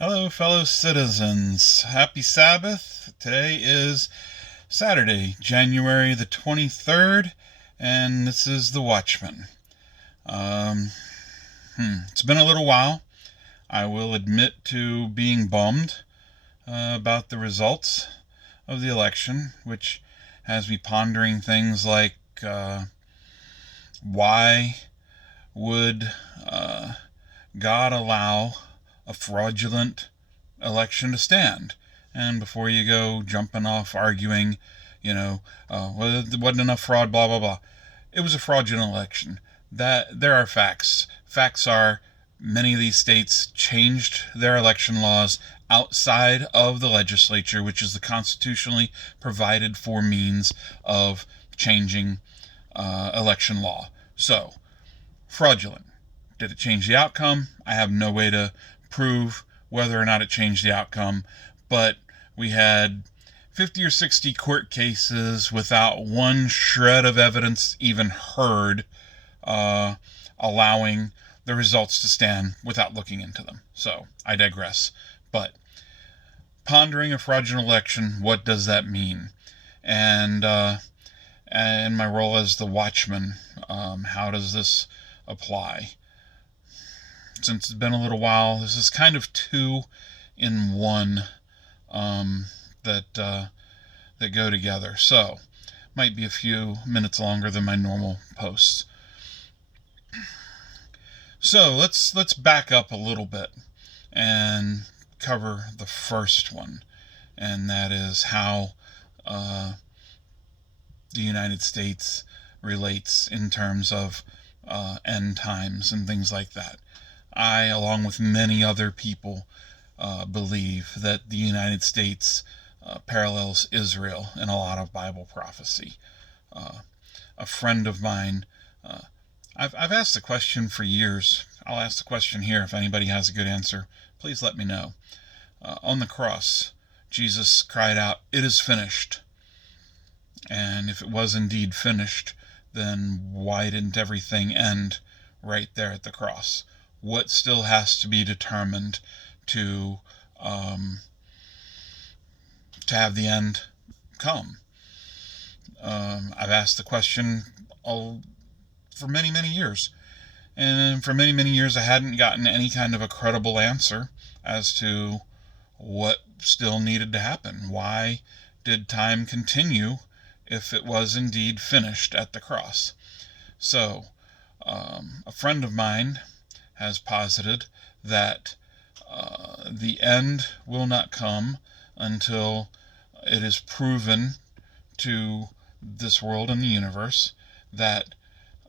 Hello, fellow citizens. Happy Sabbath. Today is Saturday, January the 23rd, and this is The Watchman. Um, it's been a little while. I will admit to being bummed about the results of the election, which has me pondering things like why would God allow a fraudulent election to stand? And before you go jumping off arguing, well, there wasn't enough fraud, blah blah blah. It was a fraudulent election. That there are facts. Facts are many of these states changed their election laws outside of the legislature, which is the constitutionally provided for means of changing election law. So, fraudulent. Did it change the outcome? I have no way to prove whether or not it changed the outcome, but we had 50 or 60 court cases without one shred of evidence even heard, uh, allowing the results to stand without looking into them. So I digress. But pondering a fraudulent election, what does that mean? And my role as the watchman, how does this apply? Since it's been a little while, this is kind of two in one, that go together. So might be a few minutes longer than my normal posts. So let's back up a little bit and cover the first one, and that is how the United States relates in terms of end times and things like that. I, along with many other people, believe that the United States parallels Israel in a lot of Bible prophecy. A friend of mine, I've asked the question for years. I'll ask the question here. If anybody has a good answer, please let me know. On the cross, Jesus cried out, "It is finished." And if it was indeed finished, then why didn't everything end right there at the cross? What still has to be determined to have the end come? I've asked the question for many, many years. And for many, many years, I hadn't gotten any kind of a credible answer as to what still needed to happen. Why did time continue if it was indeed finished at the cross? So, a friend of mine has posited that the end will not come until it is proven to this world and the universe that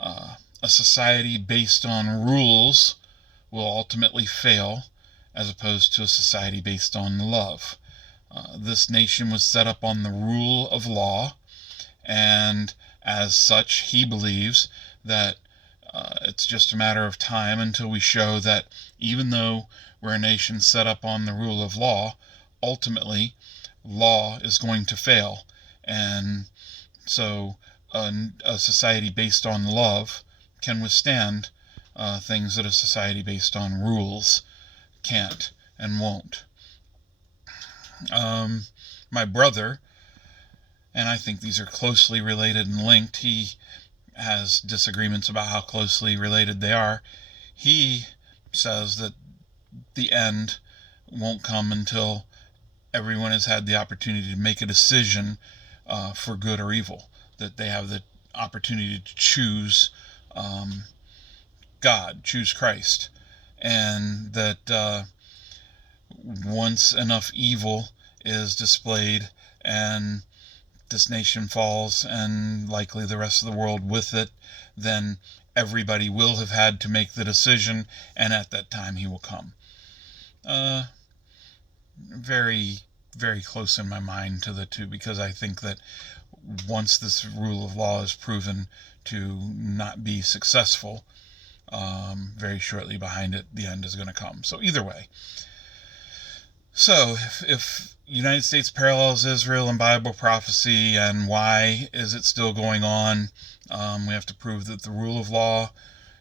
a society based on rules will ultimately fail, as opposed to a society based on love. This nation was set up on the rule of law, and as such, he believes that it's just a matter of time until we show that even though we're a nation set up on the rule of law, ultimately law is going to fail. And so a society based on love can withstand things that a society based on rules can't and won't. My brother, and I think these are closely related and linked, he has disagreements about how closely related they are. He says that the end won't come until everyone has had the opportunity to make a decision for good or evil, that they have the opportunity to choose God, choose Christ, and that once enough evil is displayed and this nation falls, and likely the rest of the world with it, then everybody will have had to make the decision, and at that time he will come. Very, very close in my mind to the two, because I think that once this rule of law is proven to not be successful, very shortly behind it, the end is going to come. So either way. So if United States parallels Israel in Bible prophecy, and why is it still going on? We have to prove that the rule of law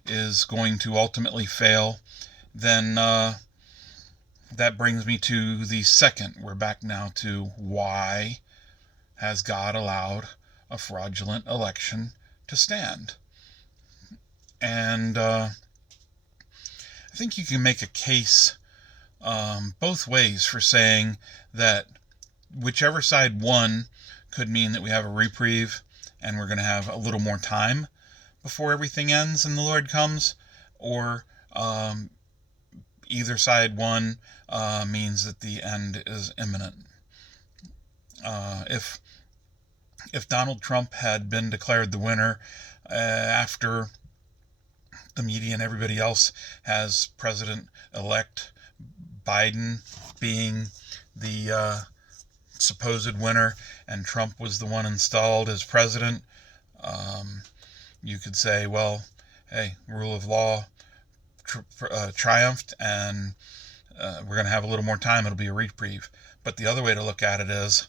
is going to ultimately fail. Then that brings me to the second. We're back now to why has God allowed a fraudulent election to stand? And I think you can make a case both ways for saying that whichever side won could mean that we have a reprieve and we're going to have a little more time before everything ends and the Lord comes, or either side won means that the end is imminent. If Donald Trump had been declared the winner after the media and everybody else has President-elect Biden being the supposed winner and Trump was the one installed as president, you could say, well, hey, rule of law triumphed and we're going to have a little more time. It'll be a reprieve. But the other way to look at it is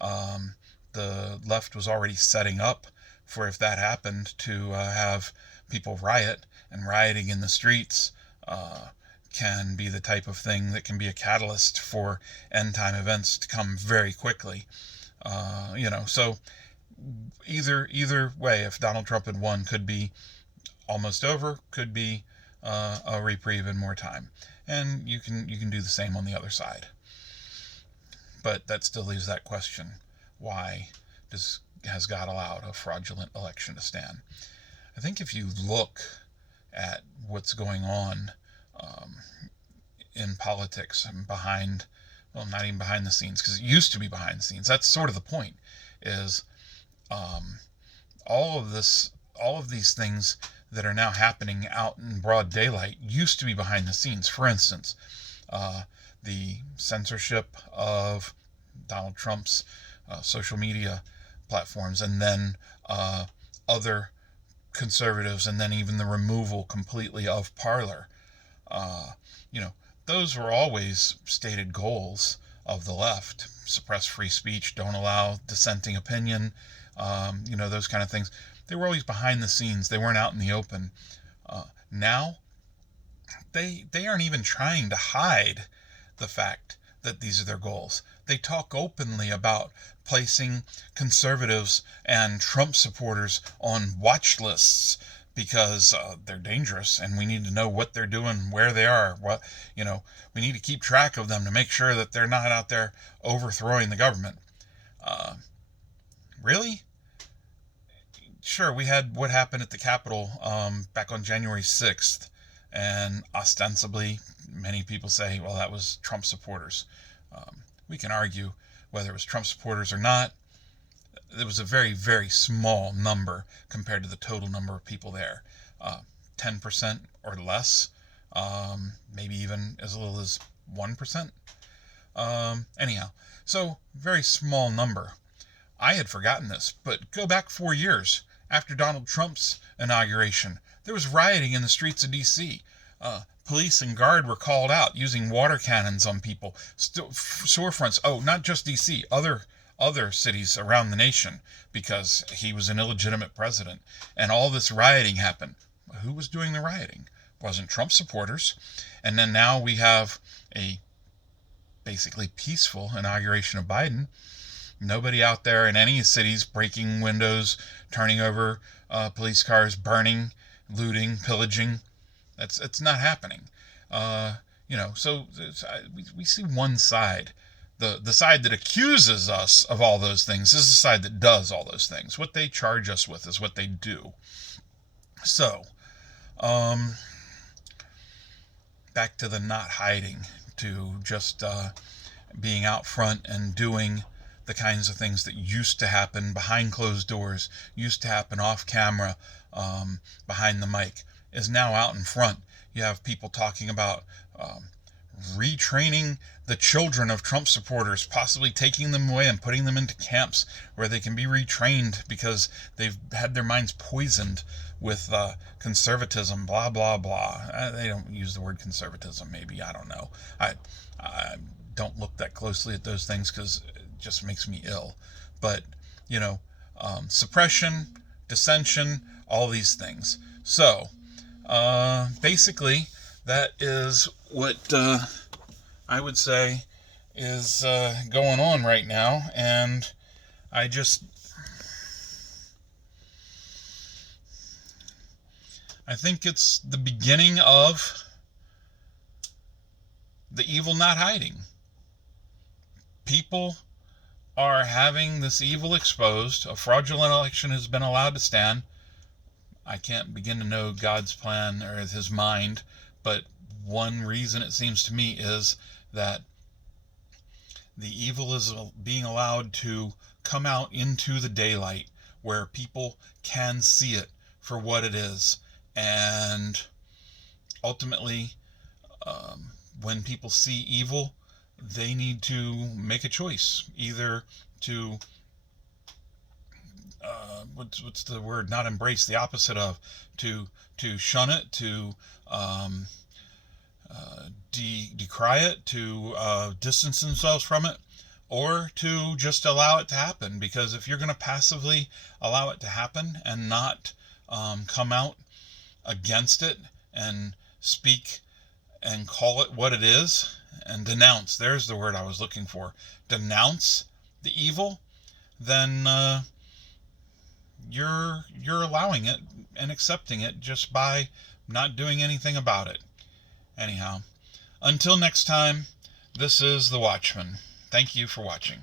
the left was already setting up for, if that happened, to have people riot, and rioting in the streets can be the type of thing that can be a catalyst for end time events to come very quickly. So either way, if Donald Trump had won, could be almost over, could be a reprieve and more time, and you can do the same on the other side. But that still leaves that question: why has God allowed a fraudulent election to stand? I think if you look at what's going on in politics and behind, well, not even behind the scenes, because it used to be behind the scenes. That's sort of the point, is all of these things that are now happening out in broad daylight used to be behind the scenes. For instance, the censorship of Donald Trump's social media platforms, and then other conservatives, and then even the removal completely of Parler. Those were always stated goals of the left: suppress free speech, don't allow dissenting opinion, those kind of things. They were always behind the scenes. They weren't out in the open. Now, they aren't even trying to hide the fact that these are their goals. They talk openly about placing conservatives and Trump supporters on watch lists because they're dangerous, and we need to know what they're doing, where they are. We need to keep track of them to make sure that they're not out there overthrowing the government. Really? Sure, we had what happened at the Capitol back on January 6th, and ostensibly, many people say, well, that was Trump supporters. We can argue whether it was Trump supporters or not. It was a very, very small number compared to the total number of people there. 10% or less, maybe even as little as 1%. Anyhow, so very small number. I had forgotten this, but go back 4 years after Donald Trump's inauguration, there was rioting in the streets of D.C. Police and guard were called out using water cannons on people. Storefronts, not just D.C., other cities around the nation, because he was an illegitimate president. And all this rioting happened. Who was doing the rioting? It wasn't Trump supporters. And then now we have a basically peaceful inauguration of Biden. Nobody out there in any cities breaking windows, turning over police cars, burning, looting, pillaging. It's not happening. So we see one side. The side that accuses us of all those things is the side that does all those things. What they charge us with is what they do. So, back to the not hiding, to just being out front and doing the kinds of things that used to happen behind closed doors, used to happen off camera, behind the mic, is now out in front. You have people talking about retraining the children of Trump supporters, possibly taking them away and putting them into camps where they can be retrained because they've had their minds poisoned with conservatism, blah, blah, blah. They don't use the word conservatism, maybe. I don't know. I don't look that closely at those things because it just makes me ill. But, suppression, dissension, all these things. So, basically, that is what I would say, is going on right now. And I just, I think it's the beginning of the evil not hiding. People are having this evil exposed. A fraudulent election has been allowed to stand. I can't begin to know God's plan or his mind, but one reason it seems to me is that the evil is being allowed to come out into the daylight where people can see it for what it is. And ultimately, when people see evil, they need to make a choice, either to what's the word? Not embrace, the opposite of to shun it, to decry it, to distance themselves from it, or to just allow it to happen. Because if you're going to passively allow it to happen and not come out against it and speak and call it what it is and denounce, there's the word I was looking for, denounce the evil, then you're allowing it and accepting it just by not doing anything about it. Anyhow, until next time, this is The Watchman. Thank you for watching.